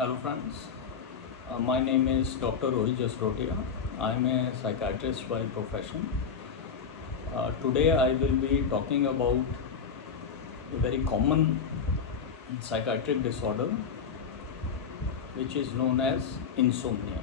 Hello friends, my name is Dr. Rohit Jasrotia. I am a psychiatrist by profession. Today I will be talking about a very common psychiatric disorder which is known as insomnia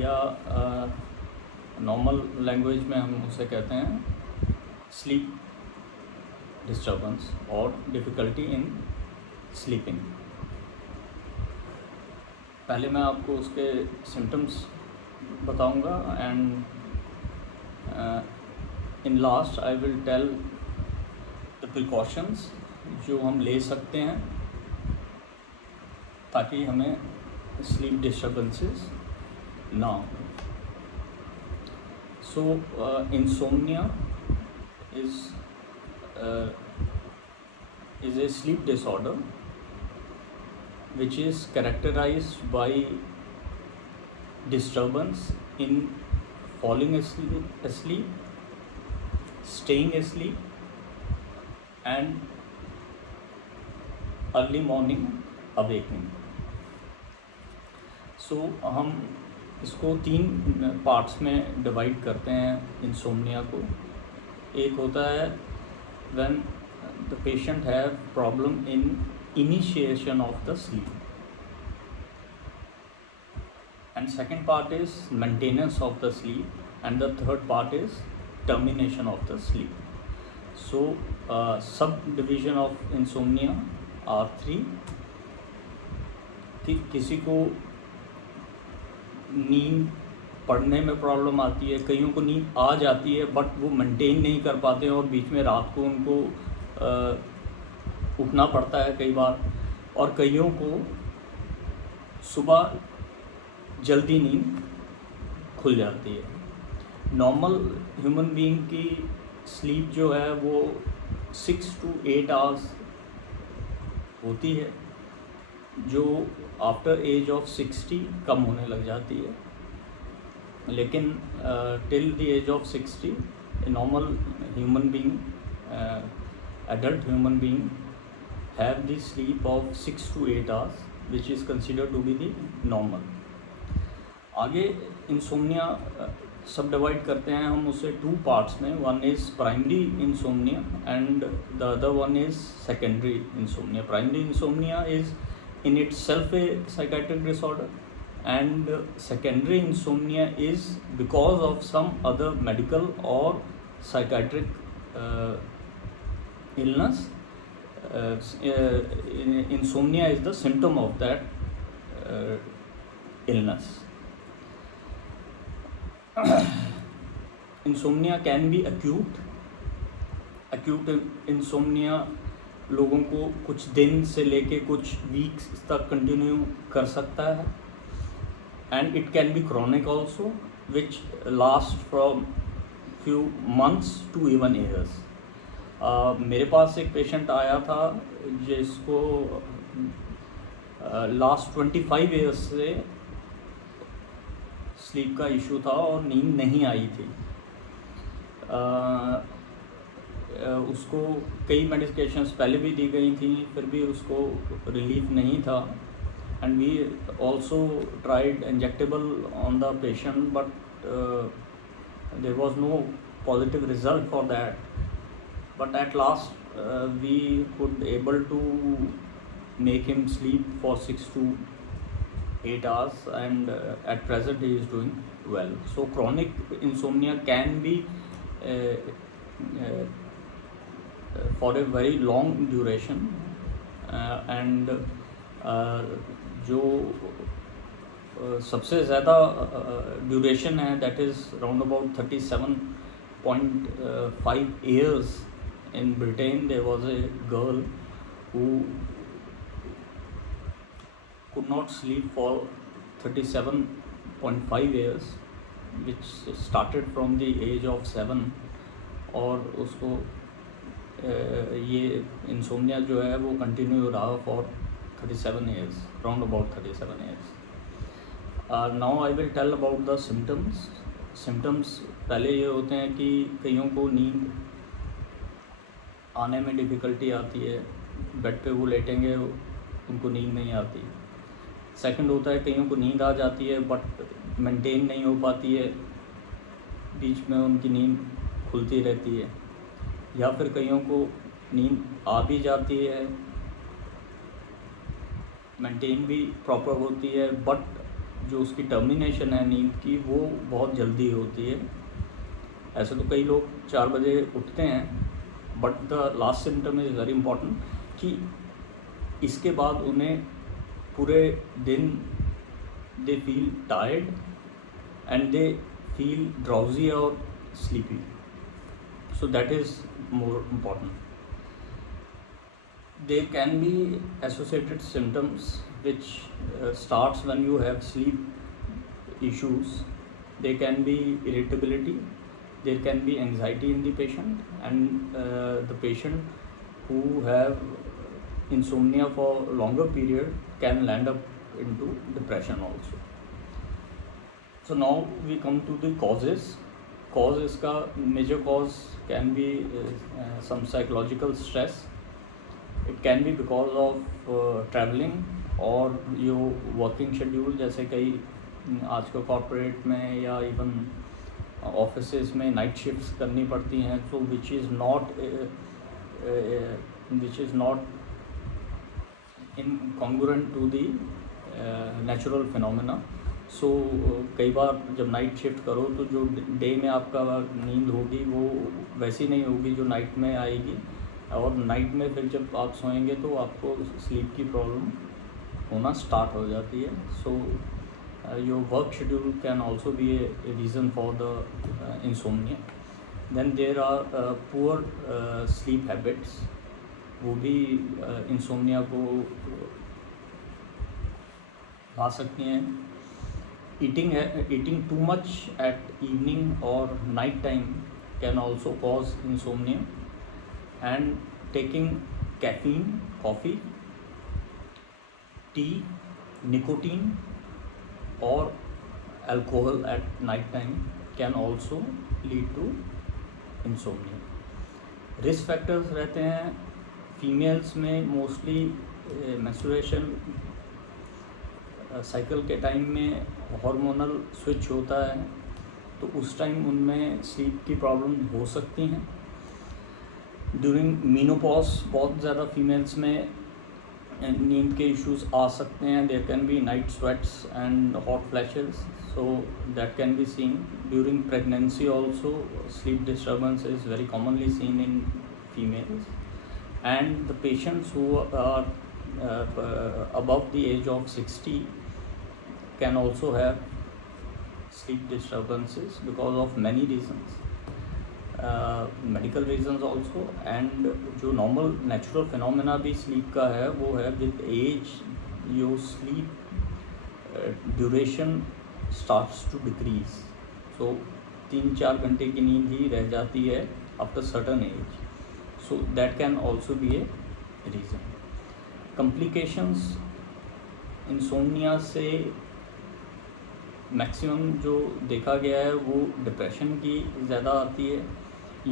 या normal language में हम उसे कहते हैं sleep disturbance और difficulty in sleeping. पहले मैं आपको उसके सिम्टम्स बताऊंगा and in last I will tell the precautions जो हम ले सकते हैं ताकि हमें स्लीप डिस्टर्बेंसेस ना हो। So insomnia is a sleep disorder which is characterized by disturbance in falling asleep, staying asleep, and early morning awakening. So हम इसको 3 पार्ट्स में डिवाइड करते हैं इंसोम्निया को। एक होता है when the patient have problem in initiation of the sleep, and second part is maintenance of the sleep, and the third part is termination of the sleep. So subdivision of insomnia are 3 कि किसी को नींद पढ़ने में problem आती है, कईयों को नींद आ जाती है बट वो मेंटेन नहीं कर पाते हैं और बीच में रात को उनको उठना पड़ता है कई बार, और कईयों को सुबह जल्दी नींद खुल जाती है। नॉर्मल ह्यूमन बीइंग की स्लीप जो है वो 6 to 8 आवर्स होती है, जो आफ्टर एज ऑफ 60 कम होने लग जाती है, लेकिन till the age of 60 normal human being, adult human being have the sleep of 6 to 8 hours which is considered to be the normal. आगे इंसोम्निया सब डिवाइड करते हैं हम उसे 2 पार्ट्स में। One is primary insomnia and the other one is secondary insomnia. Primary insomnia is in itself a psychiatric disorder, and secondary insomnia is because of some other medical or psychiatric illness. Insomnia is the symptom of that illness. Insomnia can be acute. Acute insomnia लोगों को कुछ दिन से लेके कुछ weeks तक continue कर सकता है, and it can be chronic also which last from few months to even years. मेरे पास एक पेशेंट आया था जिसको लास्ट 25 ईयर्स से स्लीप का इशू था और नींद नहीं आई थी। उसको कई मेडिकेशंस पहले भी दी गई थी, फिर भी उसको रिलीफ नहीं था, and we also tried injectable on the patient but there was no positive result for that, but at last we could able to make him sleep for 6 to 8 hours, and at present he is doing well. So chronic insomnia can be for a very long duration, and जो सबसे ज़्यादा duration है that is round about 37.5 years. In Britain there was a girl who could not sleep for 37.5 years, which started from the age of 7, और उसको ये insomnia जो है वो कंटिन्यू रहा for 37 years, round about 37 years. Now I will tell about the symptoms. पहले ये होते हैं कि कईयों को नींद आने में डिफ़िकल्टी आती है, बेड पे वो लेटेंगे उनको नींद नहीं आती। सेकंड होता है कईयों को नींद आ जाती है बट मेंटेन नहीं हो पाती है, बीच में उनकी नींद खुलती रहती है। या फिर कईयों को नींद आ भी जाती है, मेंटेन भी प्रॉपर होती है, बट जो उसकी टर्मिनेशन है नींद की वो बहुत जल्दी होती है। ऐसे तो कई लोग 4 बजे उठते हैं, but the last symptom is very important कि इसके बाद उन्हें पूरे दिन they feel tired and they feel drowsy और sleepy, so that is more important. There can be associated symptoms which starts when you have sleep issues. There can be irritability, there can be anxiety in the patient, and the patient who have insomnia for longer period can land up into depression also. So now we come to the causes. Cause इसका major cause can be some psychological stress. It can be because of traveling or your working schedule, जैसे कई आजकल corporate में या even offices में night shifts करनी पड़ती हैं, तो which is not incongruent to the natural phenomena. सो कई बार जब नाइट शिफ्ट करो तो जो डे में आपका नींद होगी वो वैसी नहीं होगी जो नाइट में आएगी, और नाइट में फिर जब आप सोएंगे तो आपको स्लीप की प्रॉब्लम होना स्टार्ट हो जाती है. So your work schedule can also be a reason for the insomnia. Then there are poor sleep habits, वो भी इंसोम्निया को ला सकती हैं. Eating too much at evening or night time can also cause insomnia, and taking caffeine, coffee, tea, nicotine or alcohol at night time can also lead to insomnia. Risk factors रहते हैं females में, mostly menstruation cycle के time में hormonal switch होता है, तो उस time उनमें स्लीप की प्रॉब्लम हो सकती हैं. ड्यूरिंग मीनोपॉज बहुत ज़्यादा फीमेल्स में नींद के इश्यूज आ सकते हैं. There can be night sweats and hot flashes, so that can be seen. During pregnancy also sleep disturbance is very commonly seen in females, and the patients who are above the age of 60 can also have sleep disturbances because of many reasons, medical reasons also, and जो normal natural phenomena भी sleep का है वो है with age your sleep duration starts to decrease. so 3-4 घंटे की नींद ही रह जाती है after certain age, so that can also be a reason. Complications insomnia से मैक्सिमम जो देखा गया है वो डिप्रेशन की ज़्यादा आती है,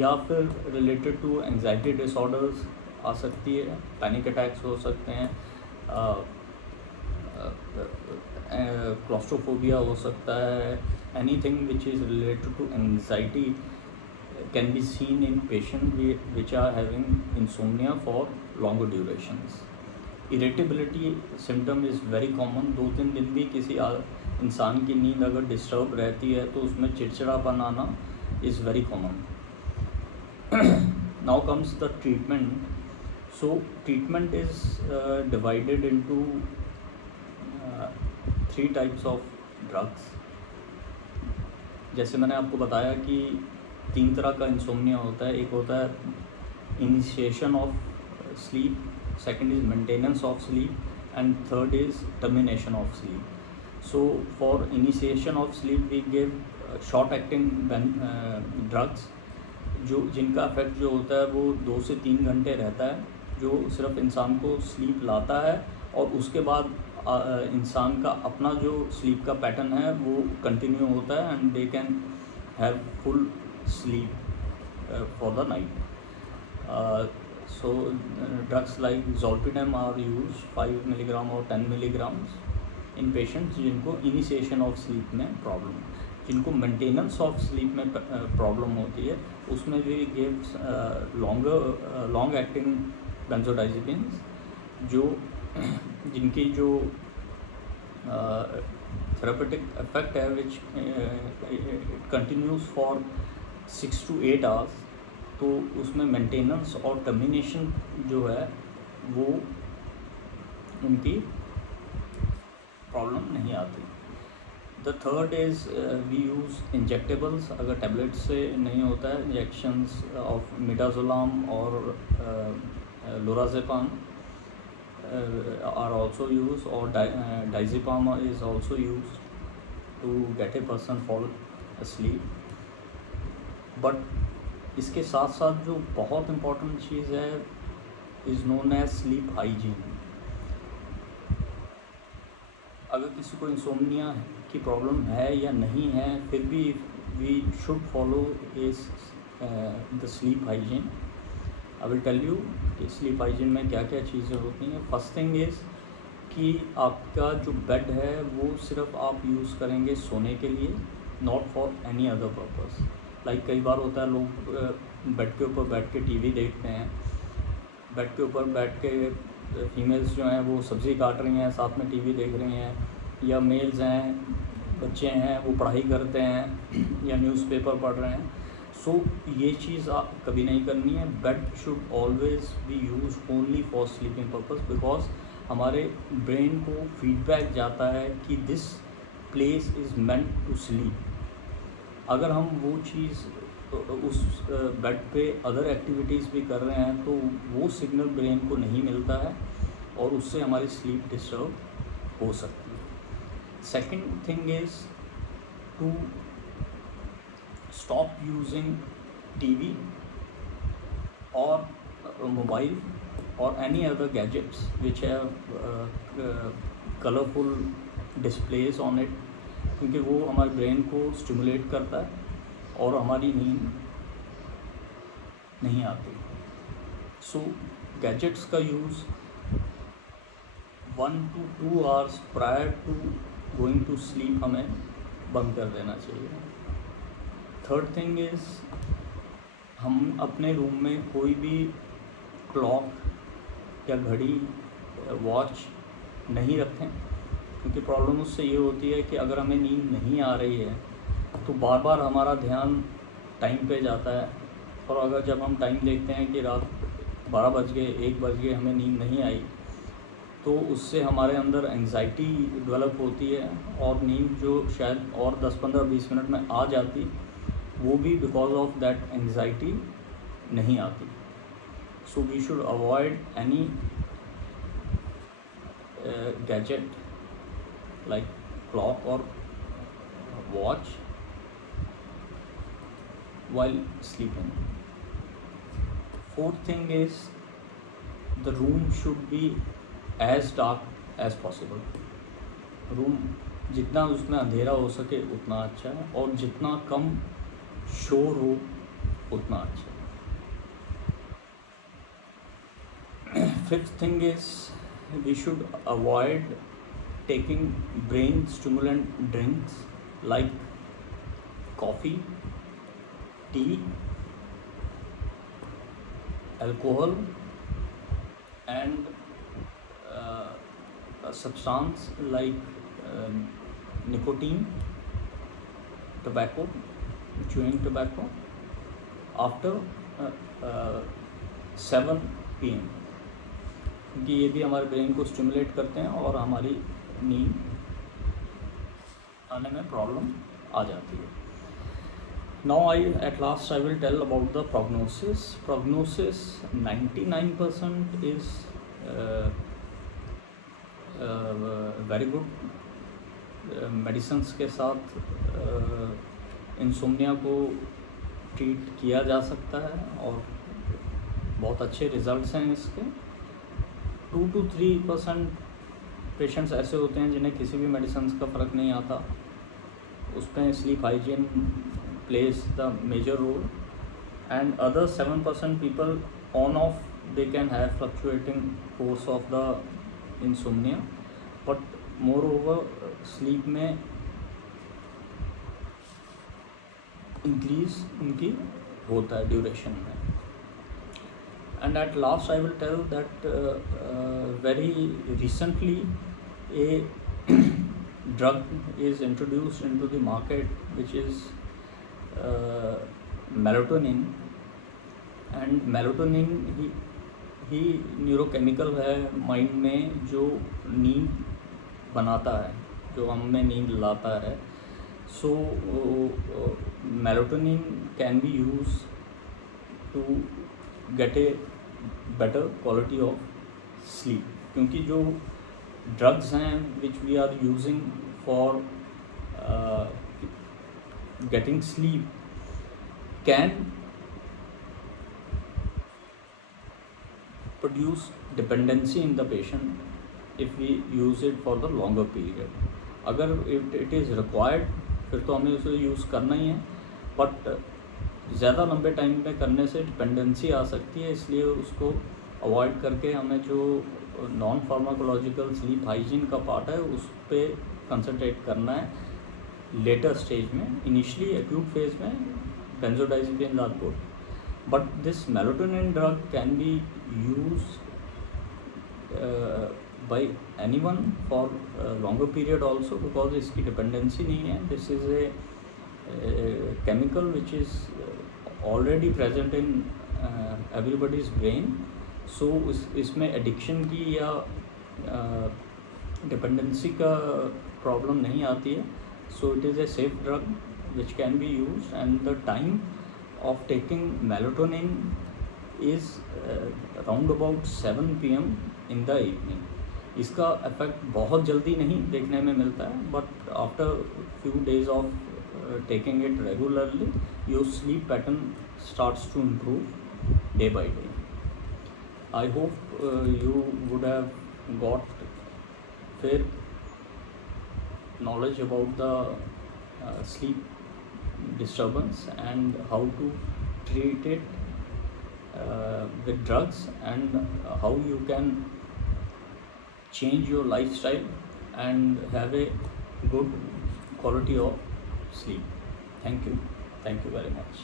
या फिर रिलेटेड टू एंजाइटी डिसऑर्डर्स आ सकती है. पैनिक अटैक्स हो सकते हैं, क्लॉस्ट्रोफोबिया हो सकता है. Anything which is related to anxiety can be seen in patient which are having insomnia for longer durations. Irritability symptom is very common. 2-3 दिन भी किसी इंसान की नींद अगर डिस्टर्ब रहती है तो उसमें चिड़चिड़ापन आना is very common. Now comes the treatment. So treatment is divided into 3 types of drugs. जैसे मैंने आपको बताया कि 3 तरह का इंसोम्निया होता है. एक होता है initiation of sleep, second is maintenance of sleep, and third is termination of sleep. So for initiation of sleep we give short acting drugs जिनका इफेक्ट जो होता है वो 2 से 3 घंटे रहता है, जो सिर्फ इंसान को स्लीप लाता है, और उसके बाद इंसान का अपना जो स्लीप का पैटर्न है वो कंटिन्यू होता है, and they can have full sleep for the night. So drugs like zolpidem are used 5 milligram or 10 milligrams in patients जिनको इनिशिएशन ऑफ स्लीप में प्रॉब्लम, जिनको मेंटेनेंस ऑफ स्लीप में प्रॉब्लम होती है, उसमें भी गिव्स लॉन्ग एक्टिंग बेंजोडाइजेपिन्स जो जिनकी जो थेरापेटिक इफेक्ट है which it continues for 6 to 8 hours, तो उसमें मेंटेनेंस और टर्मिनेशन जो है वो उनकी प्रॉब्लम नहीं आती। The third is we use injectables, अगर टैबलेट से नहीं होता है, इंजेक्शंस ऑफ मिडाजोलाम और lorazepam are also used, or diazepam is also used to get a person fall asleep. But इसके साथ साथ जो बहुत इम्पोर्टेंट चीज़ है is known as sleep hygiene. अगर किसी को इंसोम्निया की प्रॉब्लम है या नहीं है, फिर भी we should follow is the sleep hygiene. I will tell you कि स्लीप हाइजीन में क्या क्या चीज़ें होती हैं। फर्स्ट थिंग इज़ कि आपका जो बेड है वो सिर्फ आप यूज़ करेंगे सोने के लिए, not for any other purpose. Like कई बार होता है लोग बेड के ऊपर बैठ के टीवी देखते हैं, बेड के ऊपर बैठ के फीमेल्स जो हैं वो सब्ज़ी काट रही हैं, साथ में टीवी देख रही हैं, या मेल्स हैं, बच्चे हैं, वो पढ़ाई करते हैं या न्यूज़पेपर पढ़ रहे हैं। सो ये चीज़ आप कभी नहीं करनी है। Bed should always be use only for sleeping purpose, because हमारे ब्रेन को फीडबैक जाता है कि this place is meant to sleep. अगर हम वो चीज़ उस बेड पे अदर एक्टिविटीज़ भी कर रहे हैं तो वो सिग्नल ब्रेन को नहीं मिलता है और उससे हमारी स्लीप डिस्टर्ब हो सकती है। Second thing is to stop using TV or mobile or any other gadgets which have colorful displays on it, क्योंकि वो हमारे ब्रेन को स्टिमुलेट करता है और हमारी नींद नहीं आती। सो गैजेट्स का use 1 to 2 hours prior to going to sleep हमें बंद कर देना चाहिए। थर्ड थिंग इज़ हम अपने रूम में कोई भी क्लॉक या घड़ी, वॉच नहीं रखें, क्योंकि प्रॉब्लम उससे ये होती है कि अगर हमें नींद नहीं आ रही है तो बार बार हमारा ध्यान टाइम पे जाता है, और अगर जब हम टाइम देखते हैं कि रात 12 बज गए, 1 बज गए, हमें नींद नहीं आई, तो उससे हमारे अंदर एंग्जाइटी डेवलप होती है और नींद जो शायद और 10, 15, 20 मिनट में आ जाती, वो भी बिकॉज ऑफ दैट एंग्जाइटी नहीं आती। So we should avoid any gadget like clock और watch while sleeping. Fourth thing is the room should be as dark as possible. Room जितना उसमें अंधेरा हो सके उतना अच्छा है, और जितना कम शोर हो उतना अच्छा है। Fifth thing is we should avoid taking brain stimulant drinks like coffee, tea, alcohol, and a substance like nicotine, tobacco, chewing tobacco after 7 PM, क्योंकि ये भी हमारे ब्रेन को स्टिमुलेट करते हैं और हमारी नींद आने में प्रॉब्लम आ जाती है। Now at last I will tell about the prognosis. Prognosis 99% is very good. Medicines के साथ इंसोम्निया को ट्रीट किया जा सकता है और बहुत अच्छे रिजल्ट्स हैं इसके। 2 to 3% पेशेंट्स ऐसे होते हैं जिन्हें किसी भी मेडिसिन का फ़र्क नहीं आता, उस पर sleep hygiene plays the major role, and other 7% people on off they can have fluctuating course of the insomnia, but moreover sleep में increase उनकी होता है duration में. And at last I will tell that very recently a drug is introduced into the market which is melatonin. And melatonin he neurochemical है mind में जो नींद बनाता है, जो हम में नींद लाता है. सो melatonin can be used to get a better quality of sleep, क्योंकि जो drugs हैं which we are using for getting sleep can produce dependency in the patient if we use it for the longer period. अगर it is required फिर तो हमें उसे use करना ही है, बट ज़्यादा लंबे टाइम पे करने से डिपेंडेंसी आ सकती है. इसलिए उसको अवॉइड करके हमें जो नॉन फार्माकोलॉजिकल स्लीप हाइजीन का पार्ट है उस पर कंसंट्रेट करना है लेटर स्टेज में. इनिशियली एक्यूट फेज में benzodiazepines are good, but this melatonin drug can be used by anyone for a longer period also, because इसकी dependency नहीं है. This is a chemical which is already present in everybody's brain. So इसमें addiction की या dependency का problem नहीं आती है. So it is a safe drug which can be used, and the time of taking melatonin is around about 7 PM in the evening. इसका effect बहुत जल्दी नहीं देखने में मिलता है, but after few days of taking it regularly your sleep pattern starts to improve day by day. I hope you would have got fair knowledge about the sleep disturbance and how to treat it with drugs, and how you can change your lifestyle and have a good quality of sleep. Thank you very much.